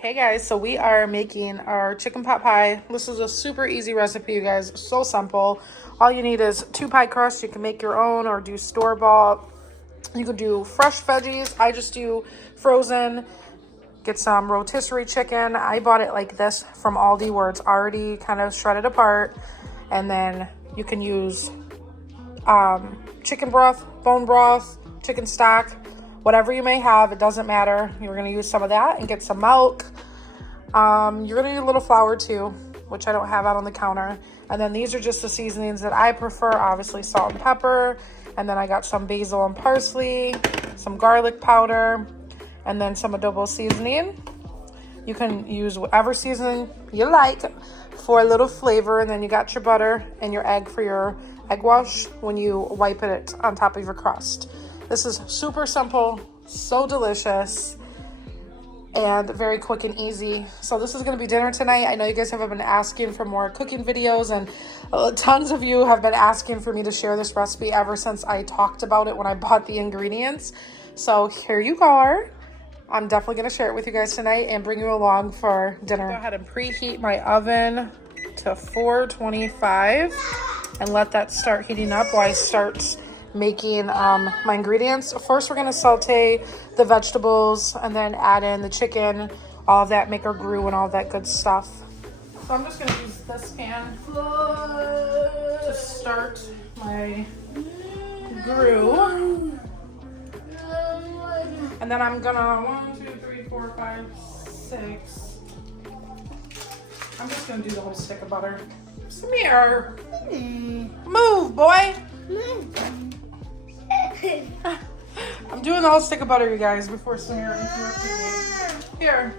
Hey guys, so we are making our chicken pot pie. This is a super easy recipe, you guys. So simple. All you need is 2 pie crusts. You can make your own or do store-bought. You can do fresh veggies. I just do frozen. Get some rotisserie chicken. I bought it like this from Aldi where it's already kind of shredded apart. And then you can use chicken broth, bone broth, chicken stock, whatever you may have. It doesn't matter. You're going to use some of that and get some milk. You're going to need a little flour too, which I don't have out on the counter. And then these are just the seasonings that I prefer. Obviously salt and pepper. And then I got some basil and parsley, some garlic powder, and then some adobo seasoning. You can use whatever seasoning you like for a little flavor. And then you got your butter and your egg for your egg wash when you wipe it on top of your crust. This is super simple, so delicious, and very quick and easy. So this is going to be dinner tonight. I know you guys have been asking for more cooking videos, and tons of you have been asking for me to share this recipe ever since I talked about it when I bought the ingredients. So here you are. I'm definitely going to share it with you guys tonight and bring you along for dinner. Go ahead and preheat my oven to 425 and let that start heating up while I start making my ingredients. First, we're going to saute the vegetables and then add in the chicken, all of that, make our roux and all that good stuff. So I'm just going to use this pan to start my roux. And then I'm gonna 1, 2, 3, 4, 5, 6. I'm just gonna do the whole stick of butter. Come here. Move, boy. I'm doing the whole stick of butter, you guys, before Samira interrupted me. Here.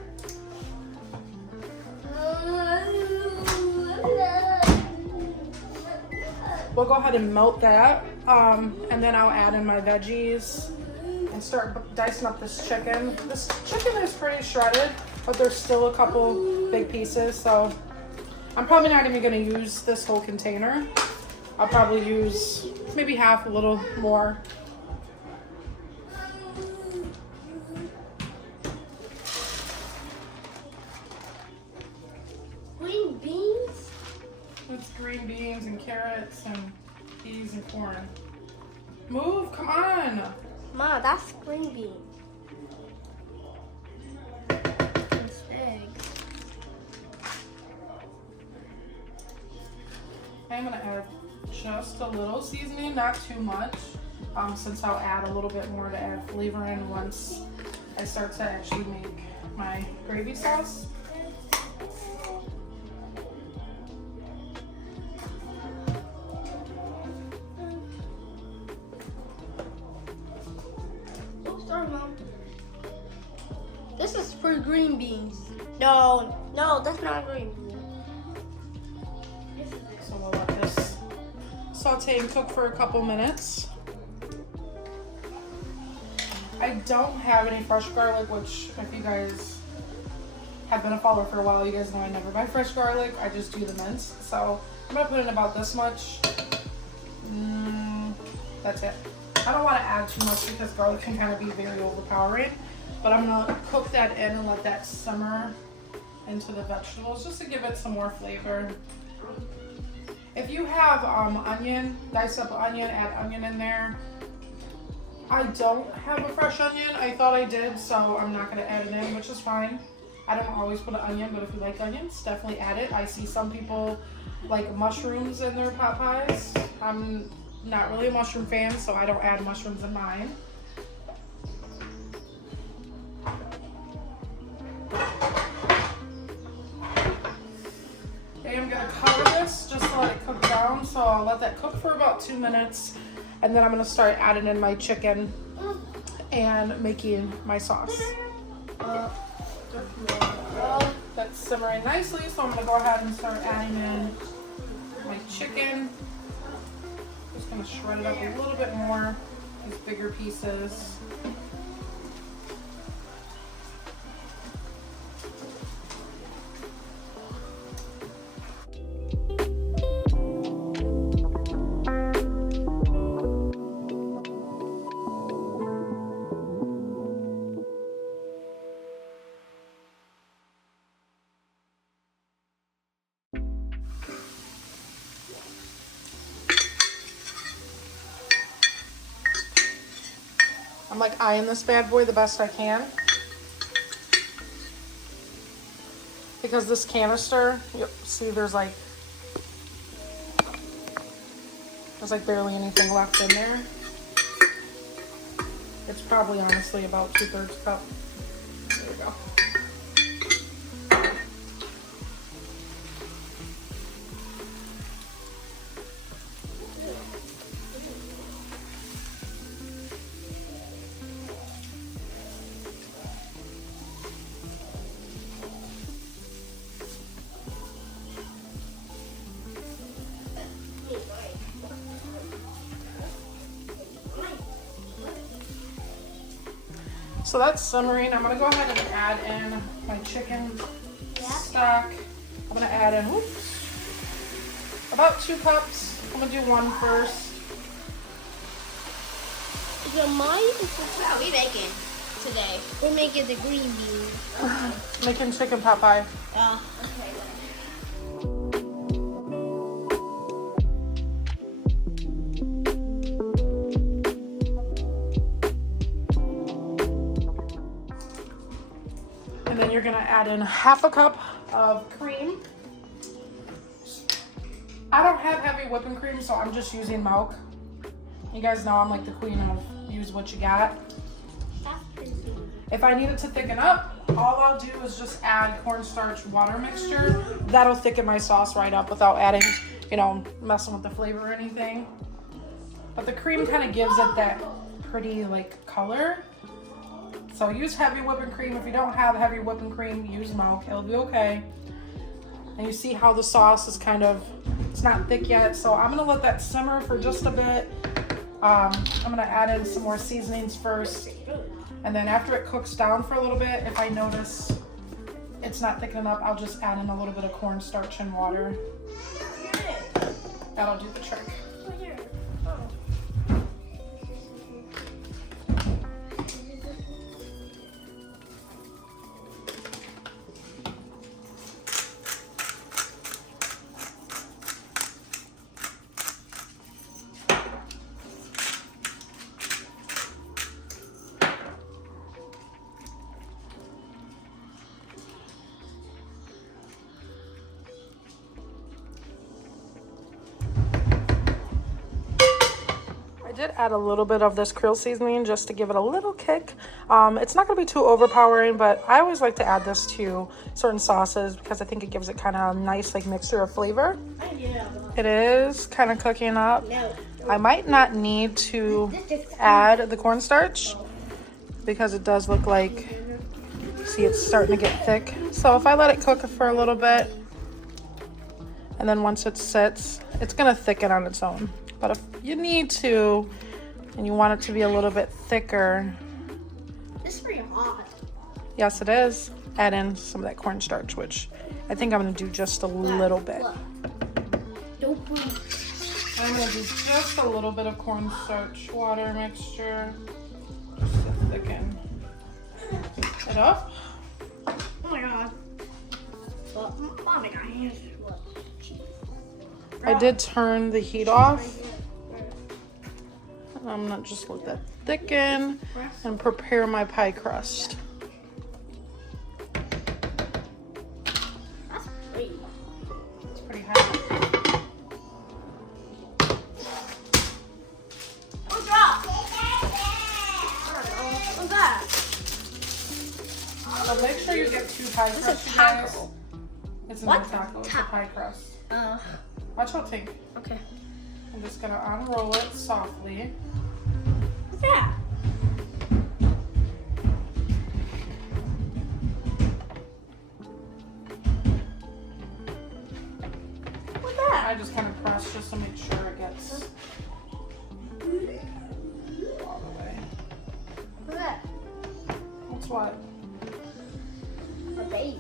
We'll go ahead and melt that, and then I'll add in my veggies and start dicing up this chicken. This chicken is pretty shredded, but there's still a couple big pieces, so I'm probably not even going to use this whole container. I'll probably use maybe half, a little more. Green beans? It's green beans and carrots and peas and corn. Move, come on. Ma, that's green beans. It's eggs. I'm going to add just a little seasoning, not too much, since I'll add a little bit more to add flavor in once I start to actually make my gravy sauce. Sorry, Mom. This is for green beans. No, that's not green beans. So we'll let this saute and cook for a couple minutes. I don't have any fresh garlic, which if you guys have been a follower for a while, you guys know I never buy fresh garlic. I just do the mince. So I'm gonna put in about this much. That's it. I don't want to add too much because garlic can kind of be very overpowering, but I'm gonna cook that in and let that simmer into the vegetables just to give it some more flavor. If you have onion, diced up onion, add onion in there. I don't have a fresh onion. I thought I did, so I'm not gonna add it in, which is fine. I don't always put an onion, but if you like onions, definitely add it. I see some people like mushrooms in their pot pies. I'm not really a mushroom fan, so I don't add mushrooms in mine. Okay, I'm gonna cover this just to let it cook down. So I'll let that cook for about 2 minutes, and then I'm gonna start adding in my chicken and making my sauce. That's simmering nicely, so I'm gonna go ahead and start adding in my chicken. Just gonna shred it up a little bit more, these bigger pieces. I'm like eyeing this bad boy the best I can. Because this canister, you see there's like barely anything left in there. It's probably honestly about 2/3 cup. There we go. So that's simmering. I'm gonna go ahead and add in my chicken stock. I'm gonna add in about 2 cups. I'm gonna do one first. Is it mine? What are we making today? We're making the green beans. Making chicken pot pie. Oh, okay. And then you're gonna add in 1/2 cup of cream. I don't have heavy whipping cream, so I'm just using milk. You guys know I'm like the queen of use what you got. If I need it to thicken up, all I'll do is just add cornstarch water mixture. That'll thicken my sauce right up without adding, you know, messing with the flavor or anything. But the cream kind of gives it that pretty like color. So use heavy whipping cream. If you don't have heavy whipping cream, use milk. It'll be okay. And you see how the sauce is kind of, it's not thick yet. So I'm gonna let that simmer for just a bit. I'm gonna add in some more seasonings first. And then after it cooks down for a little bit, if I notice it's not thickening up, I'll just add in a little bit of cornstarch and water. That'll do the trick. I did add a little bit of this krill seasoning just to give it a little kick. It's not going to be too overpowering, but I always like to add this to certain sauces because I think it gives it kind of a nice like mixture of flavor. It is kind of cooking up. I might not need to add the cornstarch because it does look like, see, it's starting to get thick. So if I let it cook for a little bit, and then once it sits, it's going to thicken on its own. But if you need to, and you want it to be a little bit thicker. This is pretty hot. Yes, it is. Add in some of that cornstarch, which I think I'm going to do just a little bit. Don't breathe. I'm going to do just a little bit of cornstarch water mixture just to thicken it up. Oh my god. Oh my god. I did turn the heat off. I'm gonna just let that thicken and prepare my pie crust. That's pretty. It's pretty hot. What's that? What's that? So make sure you get 2 pie crusts. This is taco. It's not a taco, it's a pie crust. Watch out, Tink. Okay. I'm just gonna unroll it softly. What's that? What's that? I just kind of press just to make sure it gets all the way. What's that? What's what? A baby.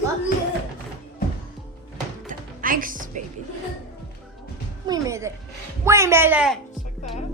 What? Thanks, baby. We made it. We made it. Just like that.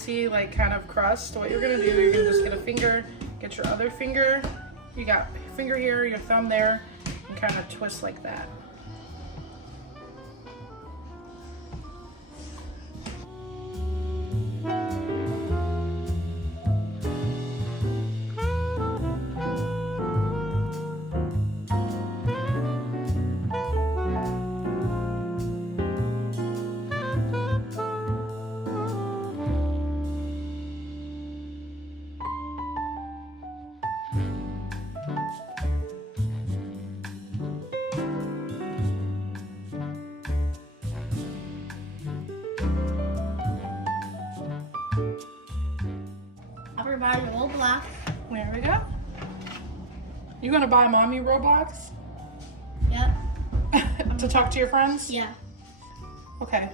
fancy like kind of crust, what you're gonna do, you're gonna just get a finger, get your other finger, you got your finger here, your thumb there, and kind of twist like that. Everybody Roblox. There we go. You gonna buy mommy Roblox? Yep. To talk to your friends? Yeah. Okay,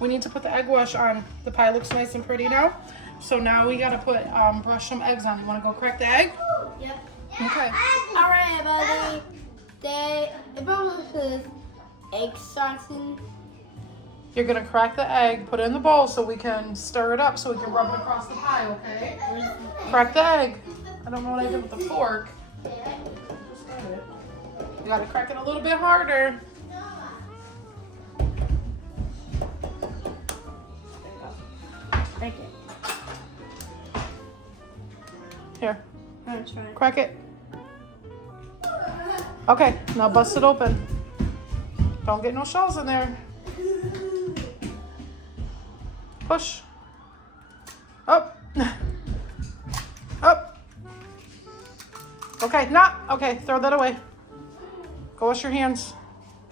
we need to put the egg wash on. The pie looks nice and pretty now. So now we gotta put, brush some eggs on. You wanna go crack the egg? Yep. Okay. Alright, everybody. This egg sauce in. You're gonna crack the egg, put it in the bowl so we can stir it up so we can rub it across the pie, okay? Crack the egg. I don't know what I did with the fork. You gotta crack it a little bit harder. Thank you. Here, I'm trying. crack it. Okay, now bust it open. Don't get no shells in there. Push. Up. Up. Okay, not. Okay, throw that away. Go wash your hands.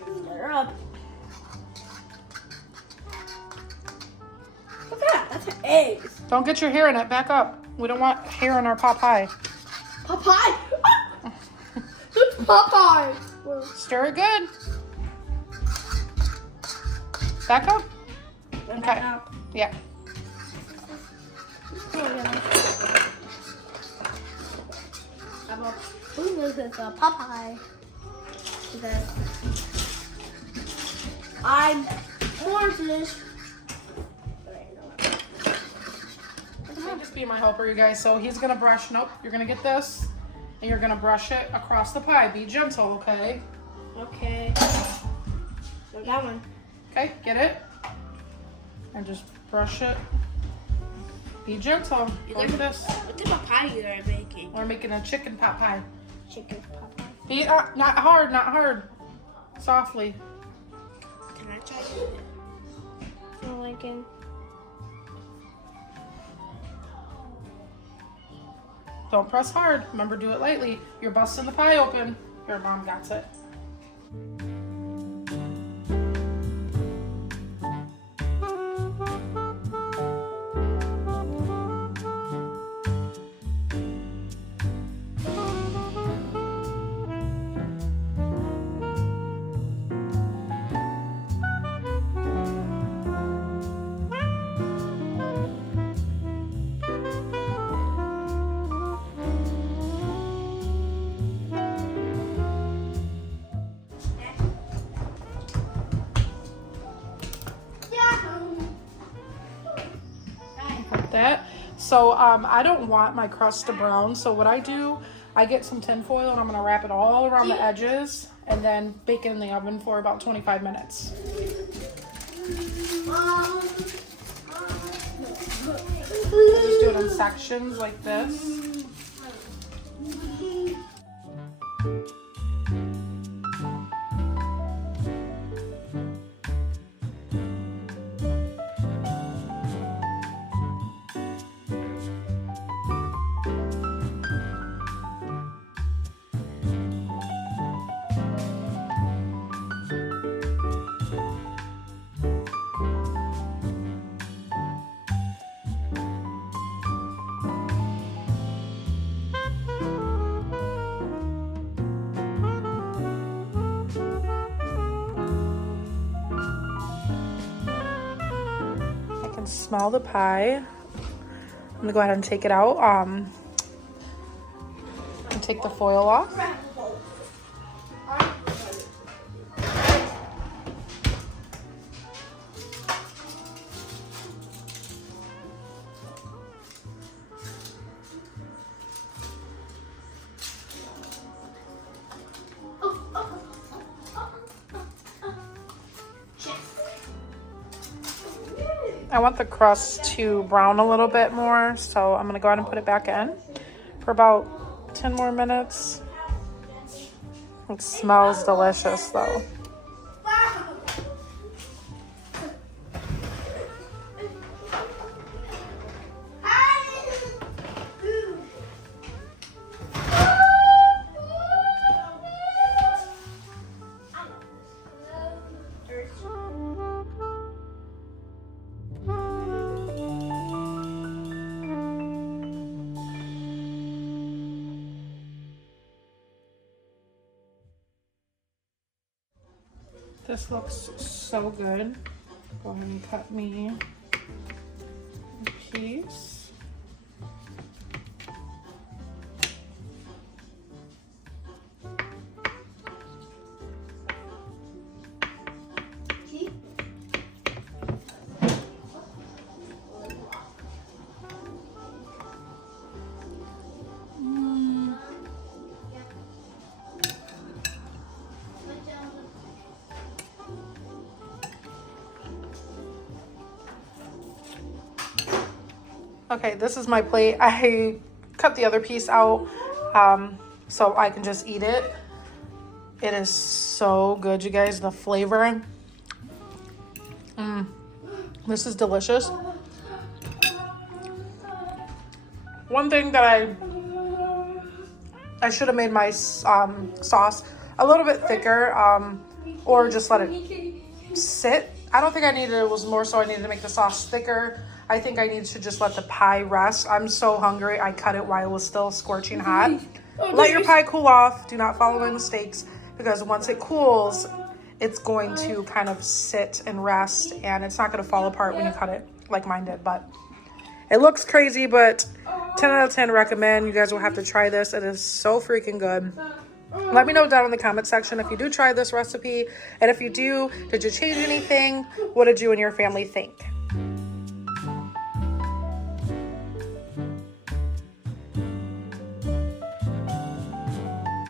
Stir up. Look at that. That's eggs. Don't get your hair in it. Back up. We don't want hair in our pot pie. Popeye. It's Popeye. Stir it good. Back up. Okay. Yeah. Who knows it's a Popeye? I'm gorgeous. Just be my helper, you guys. So he's gonna brush. Nope. You're gonna get this, and you're gonna brush it across the pie. Be gentle, okay? Okay. That one. Okay. Get it. And just brush it. Be gentle. Like this. What type of pie you are making? We're making a chicken pot pie. Chicken Popeye. Be not hard, not hard. Softly. Can I try it? No, Lincoln. Don't press hard. Remember, do it lightly. You're busting the pie open. Your mom got it. That. So I don't want my crust to brown. So what I do, I get some tin foil and I'm gonna wrap it all around the edges and then bake it in the oven for about 25 minutes. Just do it in sections like this. Smell the pie. I'm gonna go ahead and take it out. And take the foil off. I want the crust to brown a little bit more, so I'm gonna go ahead and put it back in for about 10 more minutes. It smells delicious though. This looks so good. Go ahead and cut me a piece. Okay, this is my plate. I cut the other piece out so I can just eat it. It is so good, you guys. The flavor. This is delicious. One thing that I should have made my sauce a little bit thicker or just let it sit. I don't think I needed it. It was more so I needed to make the sauce thicker. I think I need to just let the pie rest. I'm so hungry. I cut it while it was still scorching hot. Let your pie cool off. Do not follow my mistakes, because once it cools, it's going to kind of sit and rest, and it's not going to fall apart when you cut it like mine did. But it looks crazy, but 10 out of 10 recommend. You guys will have to try this. It is so freaking good. Let me know down in the comment section if you do try this recipe, and if you do, did you change anything? What did you and your family think?